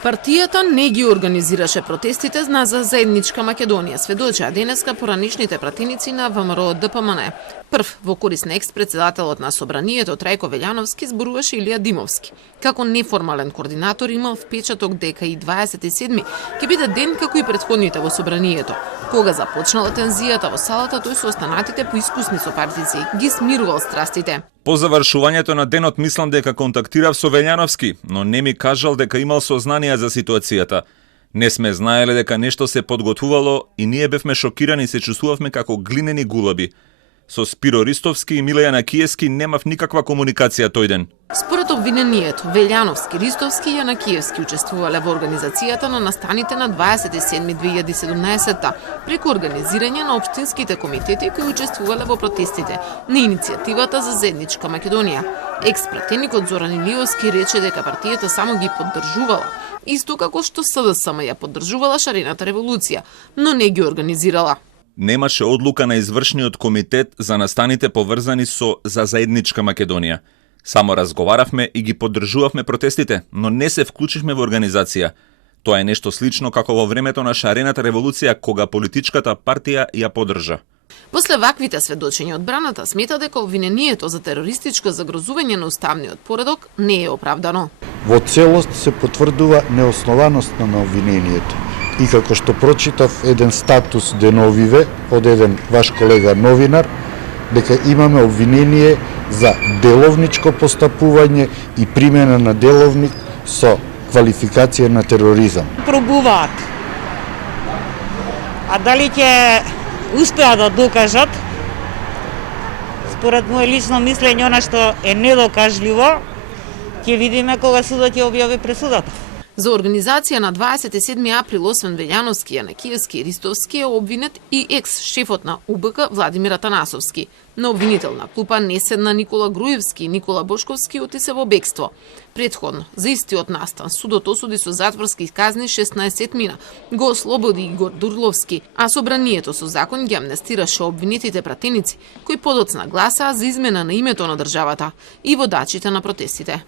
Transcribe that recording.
Партијата не ги организираше протестите на за заедничка Македонија, сведочеа денеска поранишните пратеници на ВМРО ДПМН. Прв во корис на екс-председателот на Собранието Трајко Велјановски зборуваше Илија Димовски. Како неформален координатор имал впечаток дека и 27 ќе биде ден како и претходните во Собранието. Кога започнала тензијата во салата, тој со останатите поискусни сопартици ги смирувал страстите. По завршувањето на денот мислам дека контактирав со Велјановски, но не ми кажал дека имал сознание за ситуацијата. Не сме знаеле дека нешто се подготвувало и ние бевме шокирани и се чувствувавме како глинени гулаби. Со Спиро Ристовски и Милеја Јанакиевски немав никаква комуникација тој ден. Според обвинението, Велјановски, Ристовски и Јанакиевски учествувале во организацијата на настаните на 27.2017 преку организирање на општинските комитети кои учествувале во протестите на иницијативата за заедничка Македонија. Екс-пратеникот Зоран Илиевски рече дека партијата само ги поддржувала, исто како што СДСМ ја поддржувала шарената револуција, но не ги организирала. Немаше одлука на извршниот комитет за настаните поврзани со за заедничка Македонија. Само разговаравме и ги поддржувавме протестите, но не се вклучивме во организација. Тоа е нешто слично како во времето на шарената револуција, кога политичката партија ја поддржа. После ваквите сведочења одбраната смета дека обвинението за терористичко загрозување на уставниот поредок не е оправдано. Во целост се потврдува неоснованост на обвинението. И како што прочитав еден статус деновиве од еден ваш колега новинар, дека имаме обвинение за деловничко постапување и примена на деловник со квалификација на тероризам. Пробуваат. А дали ќе успеат да докажат? Според моје лично мислење, она што е недокажливо, ќе видиме кога судот ќе објави пресудата. За организација на 27 април освен Велјановски, Јанакиевски и Ристовски е обвинет и екс-шефот на УБК Владимир Атанасовски. На обвинителна клупа не седна Никола Груевски и Никола Бошковски отисе во бегство. Претходно, за истиот настан, судот осуди со затворски казни 16 мина. Го ослободи Игор Дурловски, а Собранието со закон ги амнестираше обвинетите пратеници, кои подоцна гласаа за измена на името на државата и водачите на протестите.